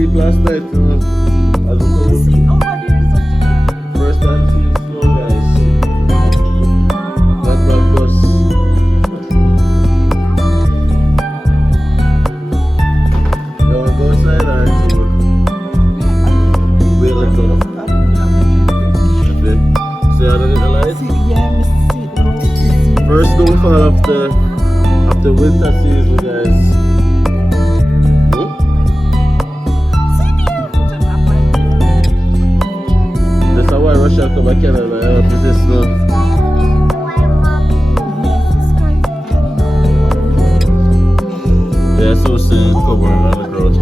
sleep last night. As we come. First time seeing snow, guys. That bus. You want to go outside or to wait a little? Okay. See how the light? First snowfall of the winter season, guys. That's why Russia come back Canada. This is snow. Yeah, so soon cover around the ground.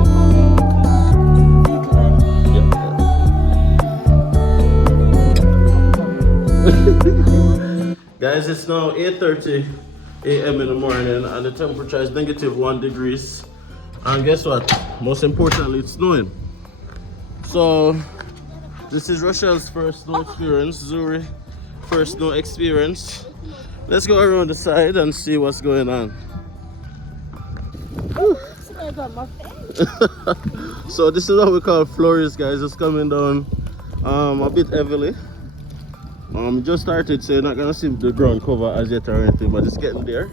Guys, it's now 8:30 a.m. in the morning and the temperature is -1 degrees. And guess what? Most importantly, it's snowing. So this is Rochelle's first snow experience, Zuri first snow experience. Let's go around the side and see what's going on. So this is what we call flurries, guys. It's coming down a bit heavily. Just started, so you're not gonna see the ground cover as yet or anything, but it's getting there.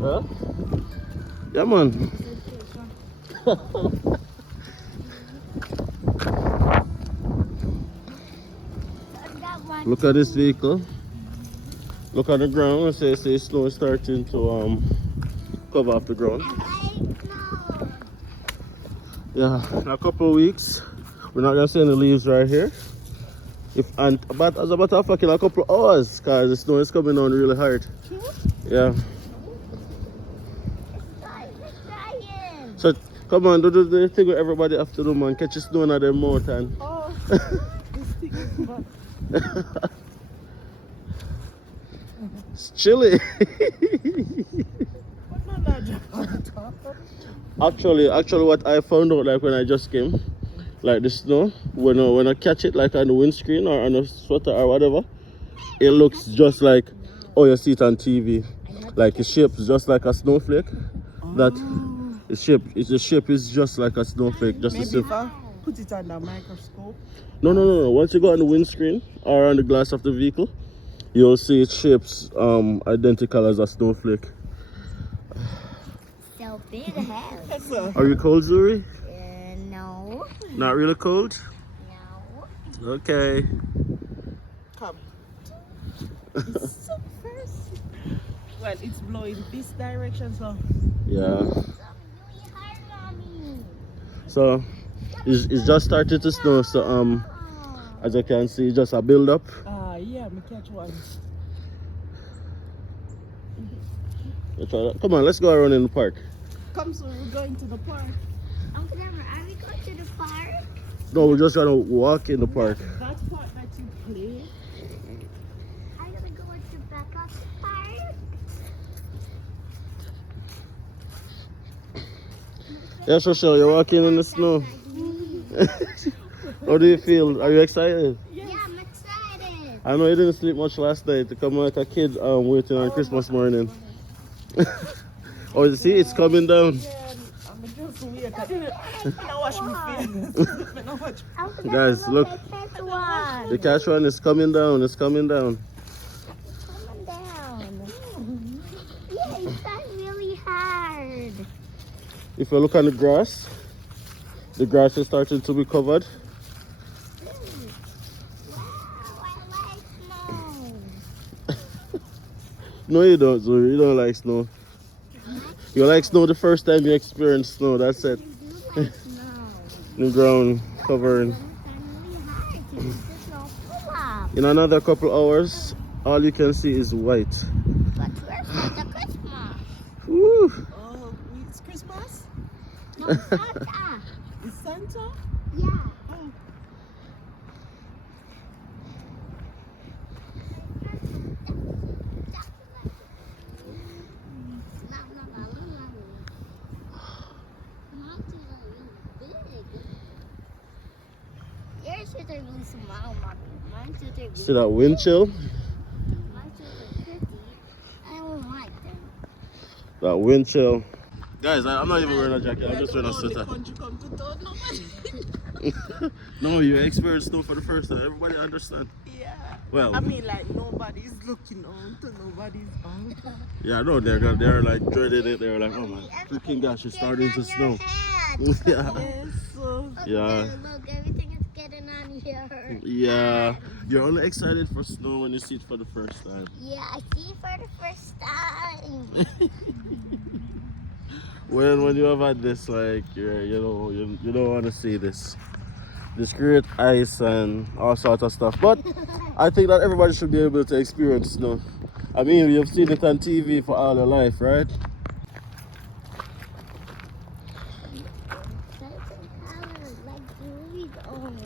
Huh? Yeah, man. Look at this vehicle. Look at the ground. Say snow is starting to cover up the ground. Yeah, in a couple of weeks, we're not gonna see any leaves right here. But as a matter of fact, in a couple of hours, because the snow is coming on really hard. Yeah. So come on, do the thing with everybody have to do, man. Catch the snow in their mouth and. Oh, this thing is bad. It's chilly. Actually, what I found out, like when I just came, like the snow, when I catch it like on the windscreen or on a sweater or whatever, it looks just like, oh, you see it on TV, like it's shaped just like a snowflake. That the shape is just like a snowflake. Just maybe if I put it under a microscope. No. Once you go on the windscreen or on the glass of the vehicle, you'll see its shapes identical as a snowflake. So big house. Are you cold, Zuri? No. Not really cold? No. Okay. Come. It's so fast. Well, it's blowing this direction, so. Yeah. Really hard, Mommy. So it's just started to snow. So as you can see, just a build up. Yeah, me catch one. Come on, let's go around in the park. Come, so we're going to the park. Uncle Never, are we going to the park? No, we're just gonna walk in the park. That part that you play. I'm gonna go to back up the park. Yes, Rochelle, you're walking in the snow. How do you feel? Are you excited? Yeah, I'm excited. I know you didn't sleep much last night to come like a kid waiting on Christmas morning. Oh, you see, it's coming down. I'm just weird. I wash my face. Guys, look. The cash one is coming down. It's coming down. Coming down. Yeah, it's not really hard. If you look on the grass is starting to be covered. Wow, I like snow. No, you don't, Zuri. You don't like snow. You like snow the first time you experience snow. That's it. I do like snow. The ground covering. It's really hard to get the snow full up. In another couple hours, all you can see is white. But where's the Christmas? Woo. Oh, it's Christmas? No, Santa. It's Santa? Yeah. Oh. Yours are really small, Mommy. Mine's are really See that wind chill? Mine's are pretty. I don't like them. That wind chill. Guys, I'm not even wearing a jacket. I'm just wearing a sweater. No, you experienced snow for the first time. Everybody understand. Yeah. Well, I mean, like nobody's looking on to nobody's on. yeah, I know they're like dreading it. They're like, oh my freaking gosh, it's starting to snow. Yeah. Yes. So Yeah. Look, everything is getting on your Yeah. hand. You're only excited for snow when you see it for the first time. Yeah, I see it for the first time. When you have had this, like, you don't want to see this great ice and all sorts of stuff. But I think that everybody should be able to experience snow. I mean, you've seen it on TV for all your life, right? Certain colors, like Julie's own.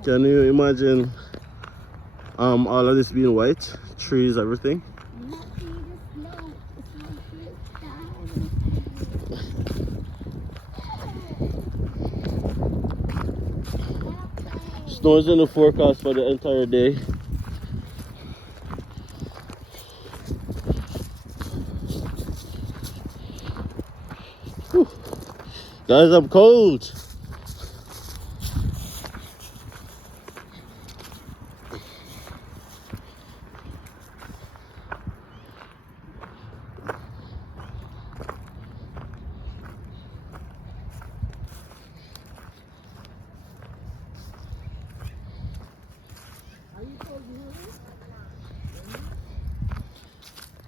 Like, Can you imagine all of this being white, trees, everything? not see the snow. It's my first time. Snow is in the forecast for the entire day. Whew. Guys, I'm cold.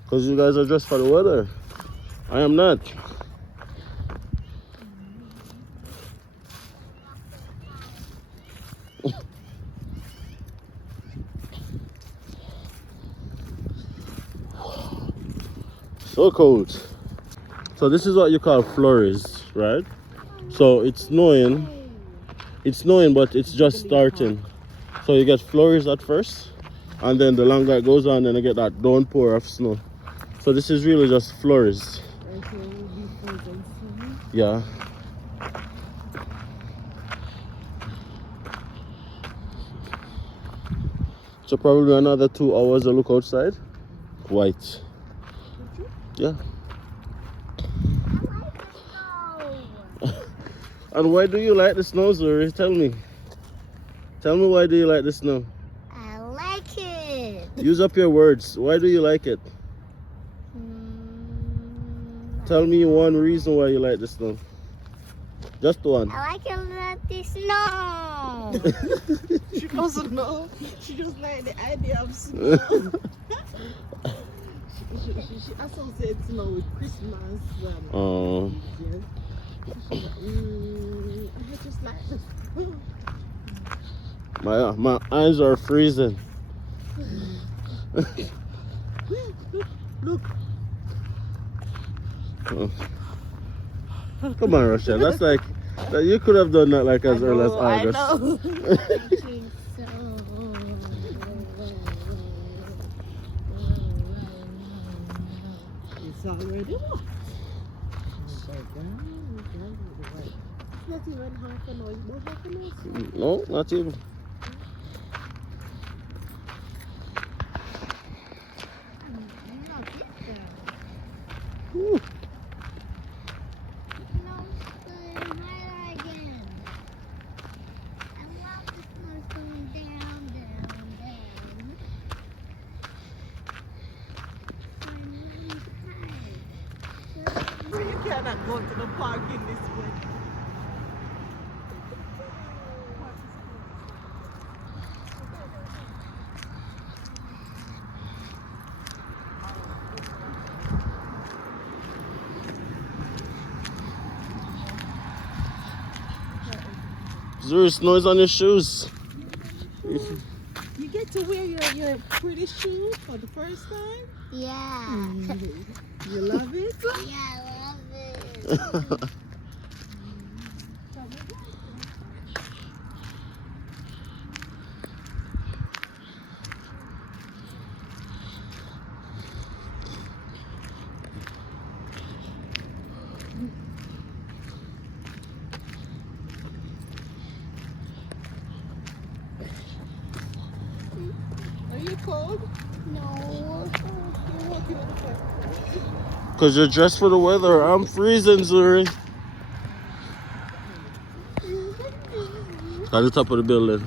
Because you guys are dressed for the weather. I am not. So cold. So this is what you call flurries, right? So it's snowing, but it's just starting. So you get flurries at first, and then the longer it goes on, then you get that downpour of snow. So this is really just flurries. Yeah. So probably another 2 hours to look outside. White. Yeah. And why do you like the snow, Zuri? Tell me. Tell me, why do you like the snow? I like it. Use up your words. Why do you like it? Tell me one reason why you like the snow. Just one. I like it that the snow. she doesn't know. She just like the idea of snow. she associates snow with Christmas. Oh. Yeah. I just like the snow. My eyes are freezing. Look. Oh. Come on, Rochelle. That's like you could have done that like as early as August. I know. It's already what? It's not even half an hour. It's about half an hour. No, not even. Whew. You cannot go to the park in this way. Zuri, snow is on your shoes. You get to wear your pretty shoes for the first time? Yeah. You love it? Yeah, I love it. Are you it cold? No. You're walking on the cold. Because you're dressed for the weather. I'm freezing, Zuri. At the top of the building.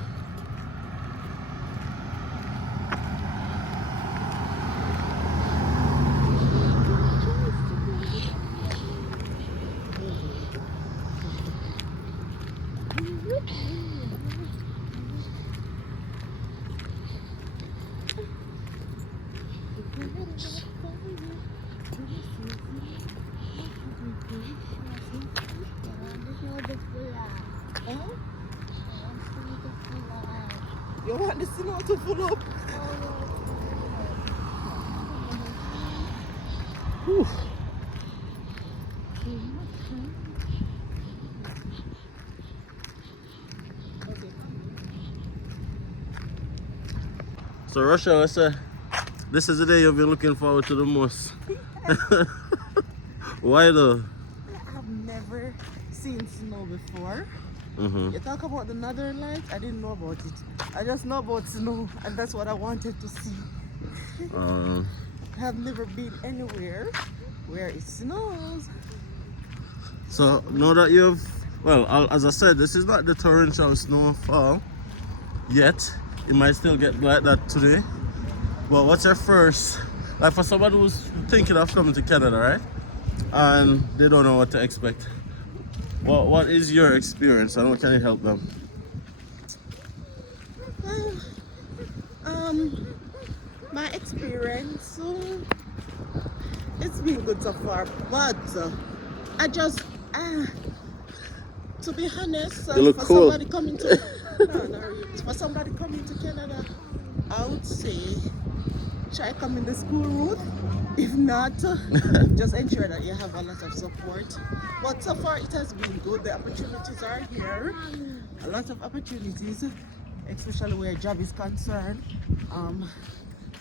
Huh? You want the snow to full up? Whew. So Russia, I say, this is the day you've been looking forward to the most. Why though? I've never seen snow before. Mm-hmm. You talk about the Northern Lights, I didn't know about it. I just know about snow, and that's what I wanted to see. I've never been anywhere where it snows. So now that you've, well, as I said, this is not the torrential snowfall yet. It might still get like that today. But what's your first, like for somebody who's thinking of coming to Canada, right? And they don't know what to expect. What is your experience and what can you help them? My experience, it's been good so far, but I just, to be honest, You look for cool. somebody coming to, for somebody coming to Canada, I would say try coming the school route. If not, just ensure that you have a lot of support. But so far it has been good. The opportunities are here. A lot of opportunities, especially where job is concerned.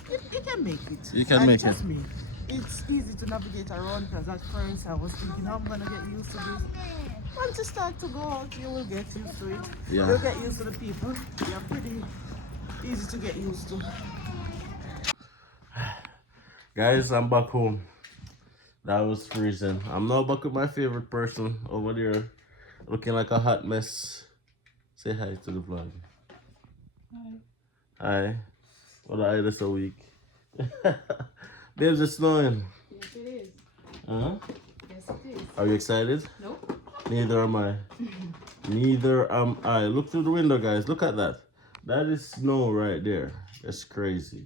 You can make it. You can make trust it. me, it's easy to navigate around because at first I was thinking, how I'm gonna get used to this. Once you start to go out, you will get used to it. Yeah. You'll get used to the people. You're pretty easy to get used to. Guys, I'm back home. That was freezing. I'm now back with my favorite person over there, looking like a hot mess. Say hi to the vlog. Hi. What are this a week? Babes, it's snowing. Yes, it is. Huh? Yes, it is. Are you excited? Nope. Neither am I. Neither am I. Look through the window, guys. Look at that. That is snow right there. That's crazy.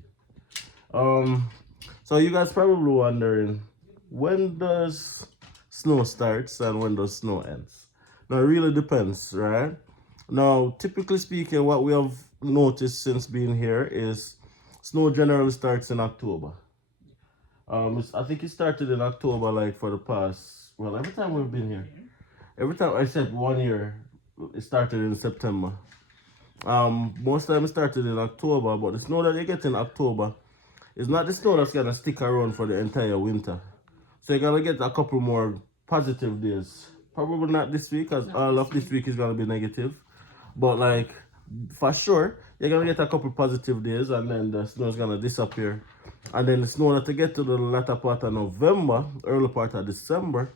So you guys probably wondering, when does snow starts and when does snow ends? Now it really depends, right? Now, typically speaking, what we have noticed since being here is snow generally starts in October. I think it started in October, like for the past, well, every time we've been here. Every time, except 1 year, it started in September. Most time it started in October, but the snow that you get in October is not the snow that's gonna stick around for the entire winter. So you're gonna get a couple more positive days. Probably not this week, because all of this week is gonna be negative. But like, for sure, you're gonna get a couple positive days and then the snow is gonna disappear. And then the snow that you get to the latter part of November, early part of December,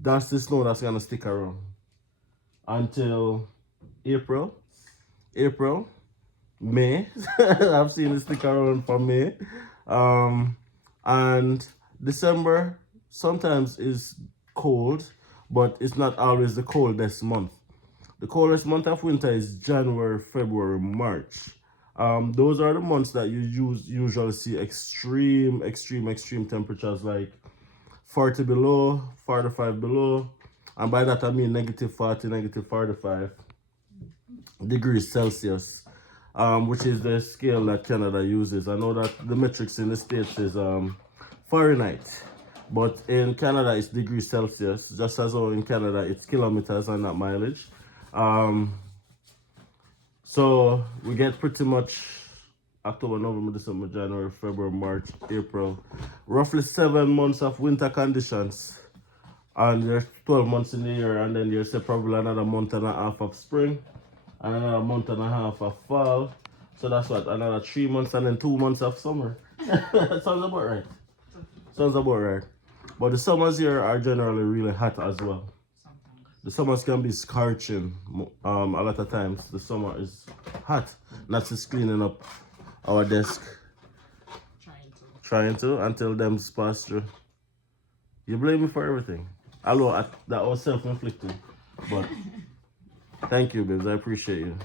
that's the snow that's gonna stick around until April, May. I've seen it stick around for May. And December sometimes is cold, but it's not always the coldest month. The coldest month of winter is January, February, March. Those are the months that you usually see extreme temperatures, like 40 below, 45 below. And by that I mean negative 40, negative 45 degrees Celsius, which is the scale that Canada uses. I know that the metrics in the States is Fahrenheit, but in Canada it's degrees Celsius, just as though in Canada it's kilometers and not mileage. So we get pretty much October, November, December, January, February, March, April, roughly 7 months of winter conditions. And there's 12 months in the year, and then there's probably another month and a half of spring, and another month and a half of fall, So that's what, another 3 months and then 2 months of summer. Sounds about right. Sounds about right. But the summers here are generally really hot as well. The summers can be scorching. A lot of times the summer is hot. Not just cleaning up our desk. Trying to until them pass through. You blame me for everything. Although that was self-inflicted. But thank you, babes. I appreciate you.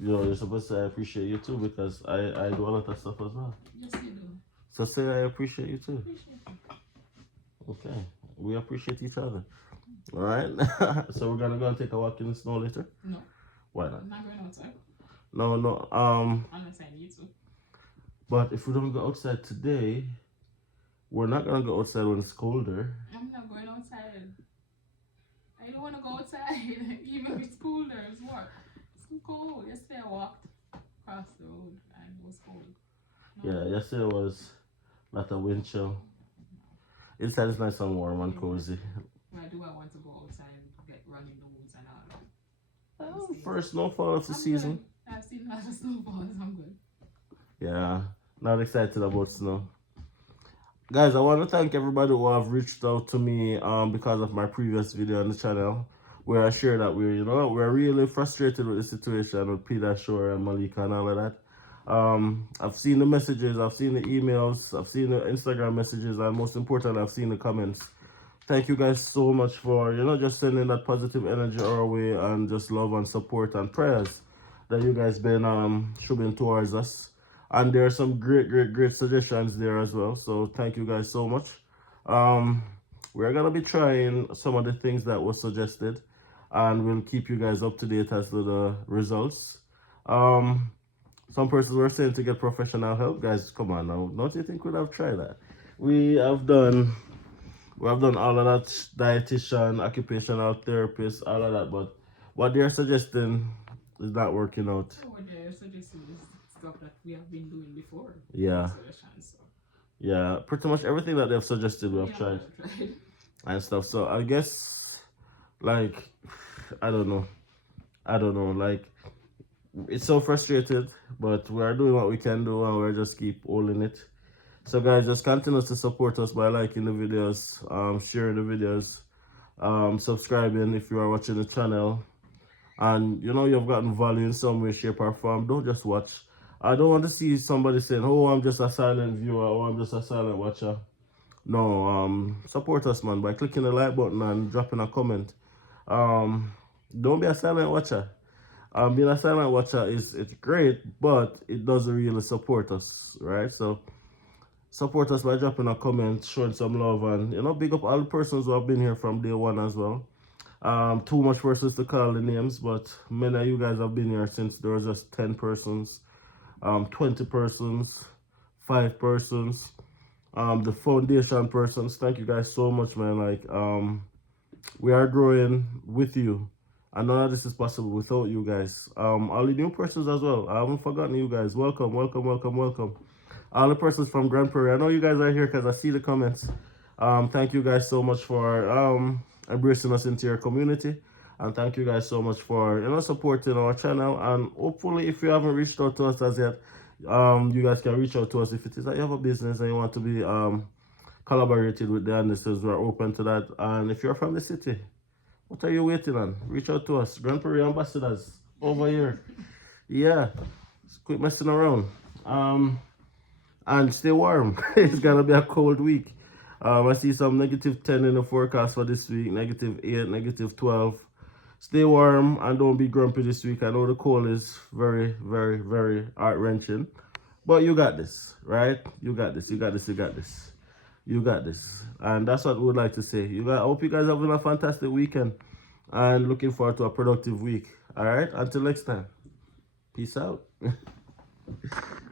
You know, you're supposed to say I appreciate you too because I do a lot of stuff as well. Yes, you do. So say I appreciate you too. Appreciate you. Okay. We appreciate each other. Alright? So we're gonna go and take a walk in the snow later? No. Why not? I'm not going outside. No. Unless I need to. But if we don't go outside today, we're not gonna go outside when it's colder. I'm not going outside. I don't want to go outside. Even if it's colder, it's what? It's too cold. Yesterday I walked across the road and it was cold. No. Yeah, yesterday was not a wind chill. Inside is nice and warm and cozy. Why do I want to go outside and get run in the woods and all that? First snowfall of the I'm season. Good. I've seen lots of snowfalls. I'm good. Yeah, not excited about snow. Guys, I want to thank everybody who have reached out to me because of my previous video on the channel where I shared that we're really frustrated with the situation with Peter Shore and Malika and all of that. I've seen the messages, I've seen the emails, I've seen the Instagram messages, and most importantly, I've seen the comments. Thank you guys so much for, just sending that positive energy our way and just love and support and prayers that you guys been showing towards us. And there are some great suggestions there as well. So thank you guys so much. We're going to be trying some of the things that were suggested. And we'll keep you guys up to date as to the results. Some persons were saying to get professional help. Guys, come on now. Don't you think we'd have tried that? We have done all of that, dietitian, occupational therapist, all of that. But what they're suggesting is not working out. What they're suggesting is stuff that we have been doing before. Yeah. So. Yeah, pretty much everything that they've suggested we have tried. And stuff. So I guess, like, I don't know. Like, it's so frustrated, but we are doing what we can do and we're just keep holding it. So guys, just continue to support us by liking the videos, sharing the videos, subscribing if you are watching the channel. And you've gotten value in some way, shape or form. Don't just watch. I don't want to see somebody saying, oh, I'm just a silent viewer or I'm just a silent watcher. No, support us, man, by clicking the like button and dropping a comment. Don't be a silent watcher. Being a silent watcher it's great, but it doesn't really support us, right? So support us by dropping a comment, showing some love, and big up all the persons who have been here from day one as well. Too much persons to call the names, but many of you guys have been here since there was just 10 persons, 20 persons, 5 persons, the foundation persons. Thank you guys so much, man. Like, we are growing with you, and none of this is possible without you guys. All the new persons as well, I haven't forgotten you guys. Welcome. All the persons from Grand Prairie, I know you guys are here because I see the comments. Thank you guys so much for embracing us into your community, and thank you guys so much for supporting our channel. And hopefully, if you haven't reached out to us as yet, you guys can reach out to us if it is that you have a business and you want to be collaborated with DiAndersons. We're open to that. And if you're from the city, what are you waiting on? Reach out to us. Grand Prairie ambassadors over here. Yeah, just quit messing around. And stay warm. It's gonna be a cold week. I see some -10 in the forecast for this week, -8, -12. Stay warm and don't be grumpy this week. I know the cold is very, very, very heart-wrenching, but you got this, right? You got this. And that's what we would like to say. I hope you guys are having a fantastic weekend and looking forward to a productive week. All right, until next time. Peace out.